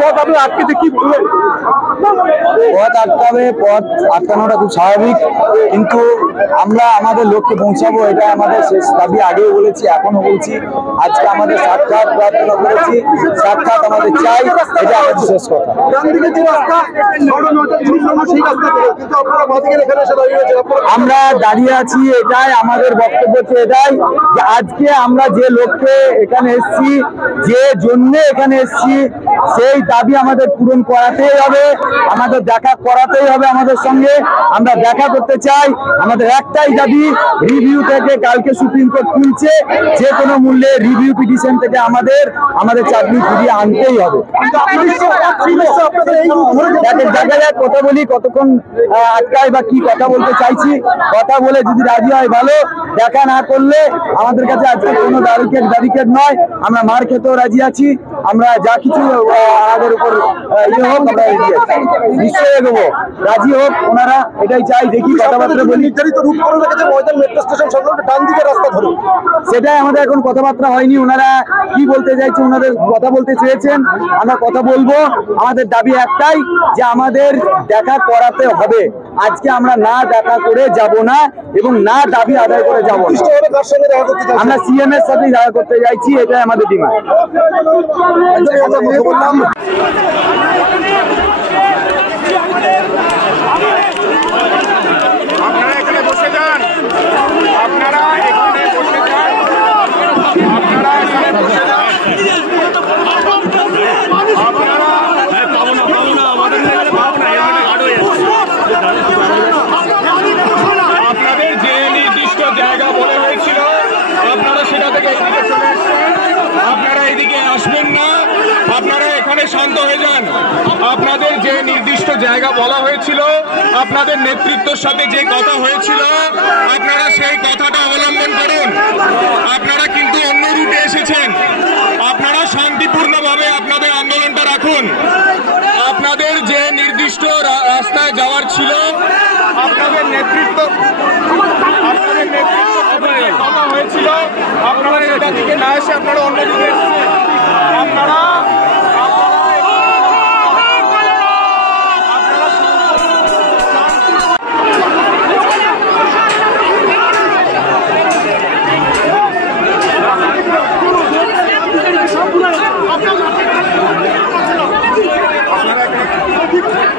পথ আপনি আটকেছে, কি বলবেন? পথ আটকাবে, পথ আটকানোটা খুব স্বাভাবিক, কিন্তু আমরা আমাদের লক্ষ্যে পৌঁছাবো এটা আমাদের শেষ দাবি। আগেও বলেছি, এখনো বলছি। আজকে আমাদের সাক্ষাৎ প্রার্থনা করেছি, সাক্ষাৎ আমাদের চাই, এটা আমাদের শেষ কথা। আমরা দাঁড়িয়ে আছি, এটাই আমাদের বক্তব্য হচ্ছে এটাই যে আজকে আমরা যে লক্ষ্যে এখানে এসেছি, যে জন্য এখানে এসেছি, সেই দাবি আমাদের পূরণ করাতেই হবে, আমাদের দেখা করাতেই হবে আমাদের সঙ্গে। আমরা দেখা করতে চাই। আমাদের একটাই দাবি, রিভিউ থেকে কালকে সুপ্রিম কোর্ট তুলছে, যে কোনো মূল্যে রিভিউ পিটিশন থেকে আমাদের চাকরি ফিরিয়ে আনতেই হবে। দেখা যাক, কথা বলি কতক্ষণ আটকায় বা কি কথা বলতে চাইছি। কথা বলে যদি রাজি হয় ভালো, দেখা না করলে আমাদের কাছে আজকে কোনো ব্যারিকেড নয়, আমরা মার খেতেও রাজি আছি। আমরা যা কিছু আমাদের উপর ইয়ে হোক, আমরা নিশ্চয়ই এগোবো, রাজি হোক ওনারা, এটাই চাই। দেখি কথাবার্তা বলি, নির্ধারিত রুট করে রেখেছে ময়দান মেট্রো স্টেশন সংলগ্ন ডান দিকের রাস্তা ধরে, সেটাই আমাদের এখন কথাবার্তা হয়নি। ওনারা কি বলতে চাইছে, ওনাদের কথা বলতে চেয়েছেন, আমরা কথা বলবো। আমাদের দাবি একটাই যে আমাদের দেখা করাতে হবে। আজকে আমরা না দেখা করে যাব না এবং না দাবি আদায় করে যাব না। আমরা সিএম এর সাথে দেখা করতে যাইছি, এটাই আমাদের ডিমান্ড। আপনারা এখানে বসে যান, আপনারা এখানে বসে যান, আপনারা এখানে বসে যান, আপনারা আপনাদের যে নির্দিষ্ট জায়গা বলা হয়েছিল আপনারা সেটা থেকে এদিকে চলে আসছেন, আপনারা এদিকে আসবেন না, আপনারা এখানে শান্ত হয়ে যান। আপনাদের যে নির্দিষ্ট জায়গা বলা হয়েছিল, আপনাদের নেতৃত্বের সাথে যে কথা হয়েছিল, আপনারা সেই কথাটা অবলম্বন করুন। আপনারা কিন্তু অন্য রুটে এসেছেন, আপনারা শান্তিপূর্ণভাবে আপনাদের আন্দোলনটা রাখুন। আপনাদের যে নির্দিষ্ট রাস্তায় যাওয়ার ছিল, আপনাদের নেতৃত্ব কথা হয়েছিল, আপনারা সেটা দিকে না এসে আপনারা অন্য দিকে এসেছেন। আপনারা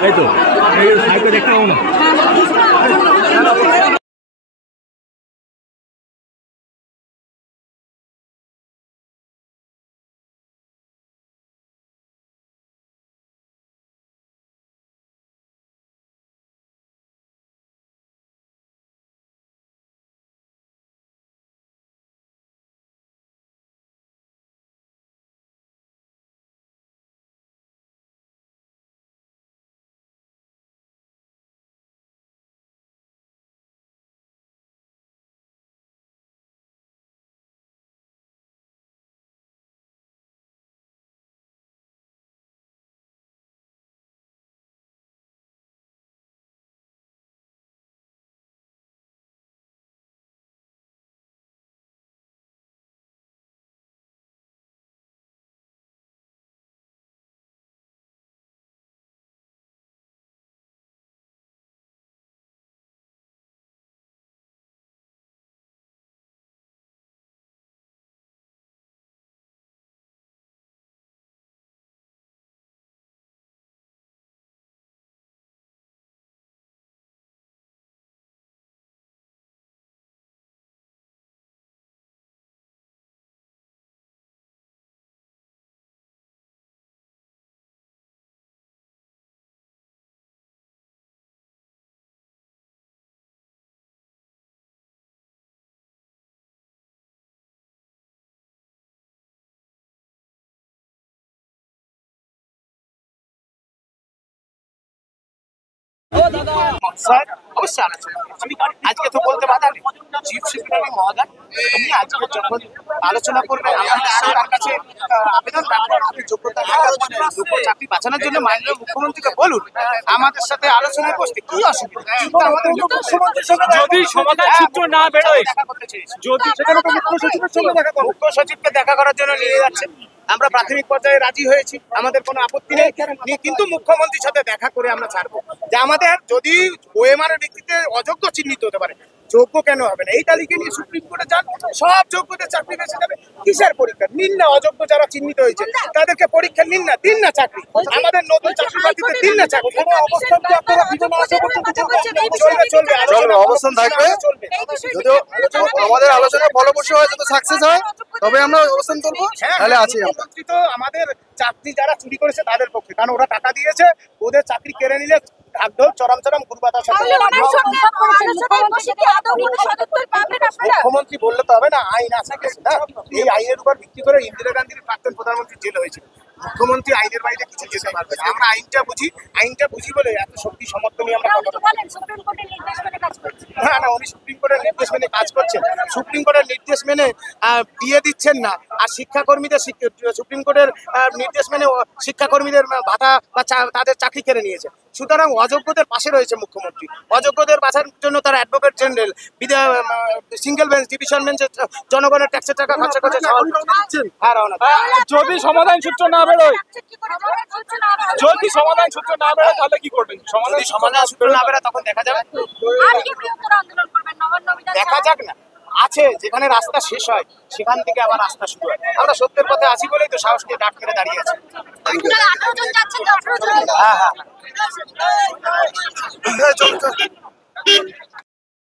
এই তো এই সাইডে দেখতে পাবো না। অবশ্যই আজকে তো বলতে বাধা নেই। চিফ সেক্রেটারি মহোদয় উনি আজকে যখন আলোচনা করবেন, আমাদের কাছে আবেদন রাখবেন, আপনি যোগ্যতা চাকরি বাঁচানোর জন্য মাননীয় মুখ্যমন্ত্রীকে বলুন আমাদের সাথে আলোচনায় বসতে, কি অসুবিধা? যদি সমাধান সূত্র না বেরোয়, দেখা করতে চেয়েছি, যদি সেখানে তো মুখ্য সচিবের সঙ্গে দেখা করো, মুখ্য সচিবকে দেখা করার জন্য নিয়ে যাচ্ছেন। আমরা প্রাথমিক পর্যায়ে রাজি হয়েছি, আমাদের কোনো আপত্তি নেই, কিন্তু মুখ্যমন্ত্রীর সাথে দেখা করে আমরা ছাড়বো যে আমাদের যদি ওএমআর এর ভিত্তিতে অযোগ্য চিহ্নিত হতে পারে, যোগ্য কেন হবে না? এই তালিকা নিয়ে সুপ্রিম কোর্টে যান, সব যোগ্যদের চাকরি বেঁচে যাবে। কিসের পরীক্ষা? নিন না, অযোগ্য যারা চিহ্নিত হয়েছে তাদেরকে পরীক্ষা নিন না, দিন না চাকরি, আমাদের নতুন চাকরি প্রার্থীদের দিন না চাকরি। অবস্থান তো আপনারা বিজেপি আসা পর্যন্ত চলবে, চলবে, চলবে, অবস্থান থাকবে। যদিও আমাদের আলোচনা ফলপ্রসূ হয়, যদি সাকসেস হয় তবে আমরা অবস্থান করবো, তাহলে আছি আমরা। মুখ্যমন্ত্রী তো আমাদের চাকরি যারা চুরি করেছে তাদের পক্ষে, কারণ ওরা টাকা দিয়েছে, ওদের চাকরি কেড়ে নিলে ঢাকঢোল চরম চরম গুরবাতার সাথে। মুখ্যমন্ত্রী বললে তো হবে না, আইন আছে না, এই আইনের উপর ভিত্তি করে ইন্দিরা গান্ধীর প্রাক্তন প্রধানমন্ত্রী জেল হয়েছিল। মুখ্যমন্ত্রী আইনের বাইরে কিছু যেতে পারবে না। আমরা আইনটা বুঝি বলে এত শক্তি সমর্থন নিয়ে আমরা কথা বলি। না না, উনি সুপ্রিম কোর্টের নির্দেশ মেনে কাজ করছেন, সুপ্রিম কোর্টের নির্দেশ মেনে দিয়ে দিচ্ছেন না, আর শিক্ষাকর্মীদের সুপ্রিম কোর্টের নির্দেশ মেনে শিক্ষাকর্মীদের ভাতা বা তাদের চাকরি কেড়ে নিয়েছে। সুতরাং অযোগ্যদের পাশে রয়েছে মুখ্যমন্ত্রী, অযোগ্যদের বাঁচার জন্য তার advocate general single bench, division বেঞ্চে জনগণের ট্যাক্সের টাকা খরচা করছে। হ্যাঁ, রওনা। যদি সমাধান সূত্র না বেরোয়, যদি সমাধান সূত্র না বেরোয় তাহলে কি করবেন? যদি সমাধান সূত্র না বেরোয় তখন দেখা যাবে, দেখা যাক না। আছে যেখানে রাস্তা শেষ হয় সেখান থেকে আবার রাস্তা শুরু হয়। আমরা সত্যের পথে আছি বলেই তো সাহস নিয়ে ডাক মেরে দাঁড়িয়ে আছি। হ্যাঁ হ্যাঁ,